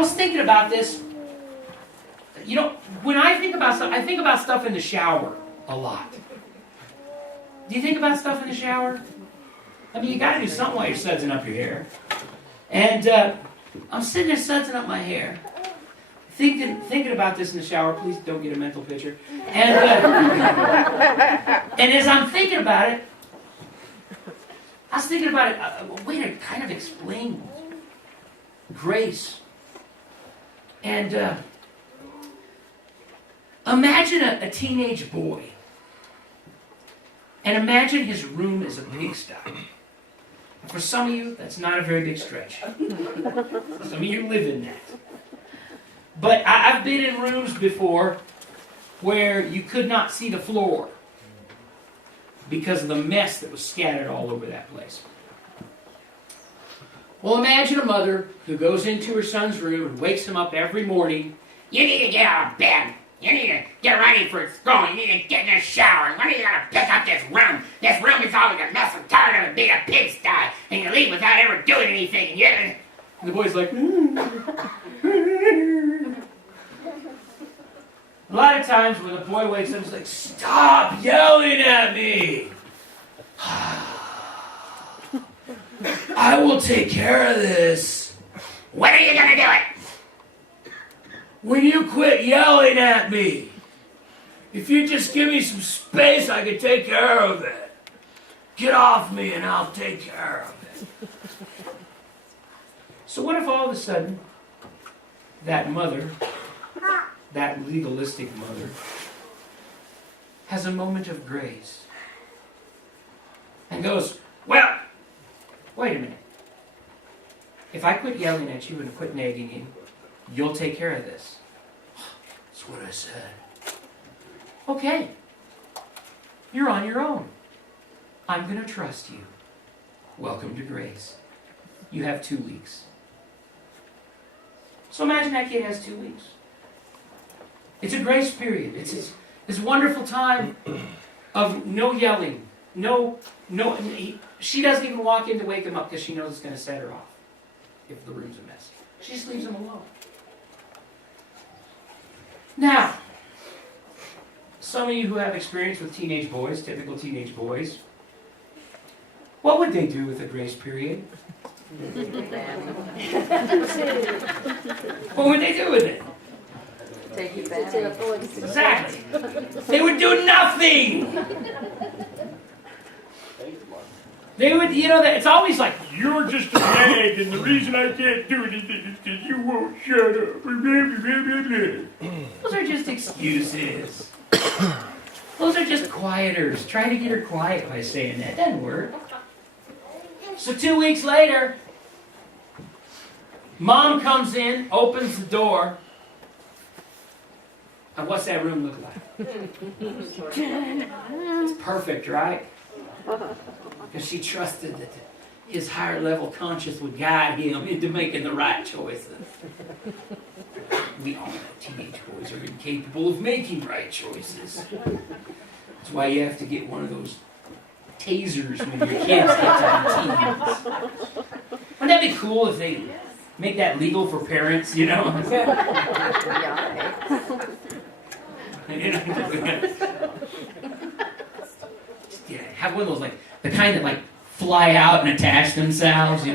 was thinking about this. You know, when I think about stuff, I think about stuff in the shower a lot. Do you think about stuff in the shower? I mean, you got to do something while you're sudsing up your hair. And I'm sitting there sudsing up my hair, thinking about this in the shower. Please don't get a mental picture. And as I'm thinking about it, I was thinking about a way to kind of explain grace. And imagine a teenage boy. And imagine his room is a pigsty. For some of you, that's not a very big stretch. Some of you live in that. But I've been in rooms before where you could not see the floor because of the mess that was scattered all over that place. Well, imagine a mother who goes into her son's room and wakes him up every morning. You need to get out of bed. You need to get ready for school. You need to get in the shower. When are you going to pick up this room? This room is always a mess. I'm tired of it being a pigsty. And you leave without ever doing anything. And the boy's like, A lot of times when the boy wakes up, he's like, stop yelling at me. I will take care of this. When are you going to do it? When you quit yelling at me. If you just give me some space, I can take care of it. Get off me and I'll take care of it. So what if all of a sudden, that mother, that legalistic mother, has a moment of grace and goes, well, wait a minute. If I quit yelling at you and quit nagging you, you'll take care of this. That's what I said. Okay. You're on your own. I'm going to trust you. Welcome to grace. You have 2 weeks. So imagine that kid has 2 weeks. It's a grace period. It's this wonderful time of no yelling. She doesn't even walk in to wake him up because she knows it's going to set her off if the room's a mess. She just leaves him alone. Now, some of you who have experience with teenage boys, typical teenage boys, what would they do with the grace period? What would they do with it? Take you back. Exactly. They would do nothing. They would, it's always like, you're just a nag, and the reason I can't do anything is because you won't shut up. Those are just excuses. Those are just quieters. Try to get her quiet by saying that. Doesn't work. So 2 weeks later, Mom comes in, opens the door, and what's that room look like? It's perfect, right? Because she trusted that his higher level conscience would guide him into making the right choices. We all know teenage boys are incapable of making right choices. That's why you have to get one of those tasers when your kids get to be teens. Wouldn't that be cool if they make that legal for parents, Yeah. Have one of those, the kind that, fly out and attach themselves, You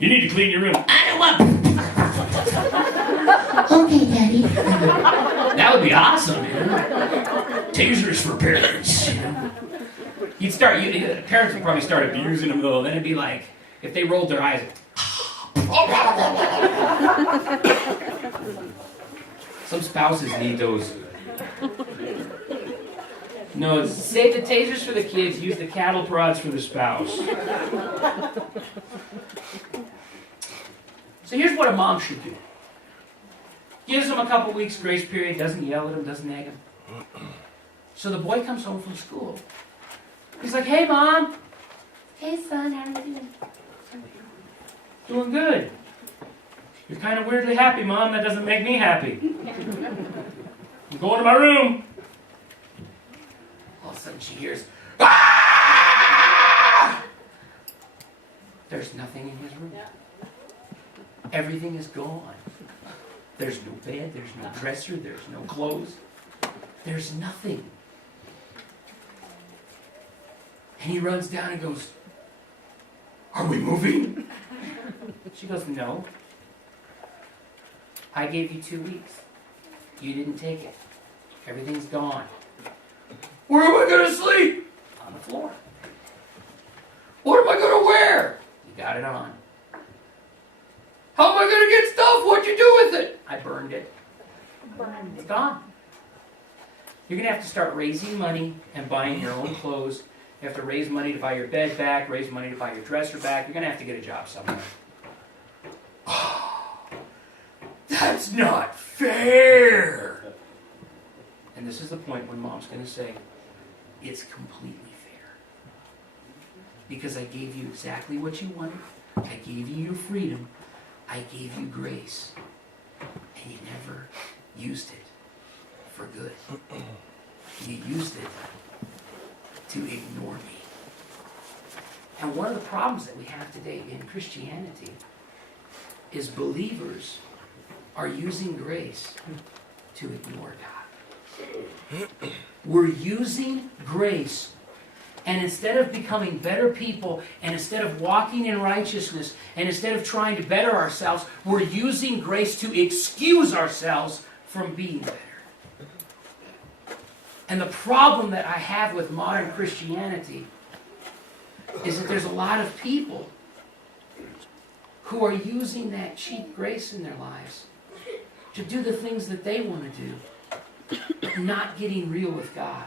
need to clean your room. I don't want... Okay, Daddy. That would be awesome, Tasers for parents, Parents would probably start abusing them, though. Then it'd be like, if they rolled their eyes... Some spouses need those. No, save the tasers for the kids, use the cattle prods for the spouse. So here's what a mom should do. Gives him a couple weeks grace period, doesn't yell at him, doesn't nag him. So the boy comes home from school. He's like, hey, Mom. Hey, son, how are you doing? Doing good. You're kind of weirdly happy, Mom. That doesn't make me happy. I'm going to my room. All of a sudden she hears, ah! There's nothing in his room. Everything is gone. There's no bed, there's no dresser, there's no clothes. There's nothing. And he runs down and goes, "Are we moving?" She goes, "No. I gave you 2 weeks. You didn't take it. Everything's gone. Where am I going to sleep?" "On the floor." "What am I going to wear?" "You got it on." "How am I going to get stuff? What'd you do with it?" "I burned it." It's gone. You're going to have to start raising money and buying your own clothes. You have to raise money to buy your bed back, raise money to buy your dresser back. You're going to have to get a job somewhere. Oh, that's not fair. And this is the point when Mom's going to say, it's completely fair. Because I gave you exactly what you wanted. I gave you your freedom. I gave you grace. And you never used it for good. You used it to ignore me. And one of the problems that we have today in Christianity is believers are using grace to ignore God. We're using grace, and instead of becoming better people, and instead of walking in righteousness, and instead of trying to better ourselves, we're using grace to excuse ourselves from being better. And the problem that I have with modern Christianity is that there's a lot of people who are using that cheap grace in their lives to do the things that they want to do, but not getting real with God.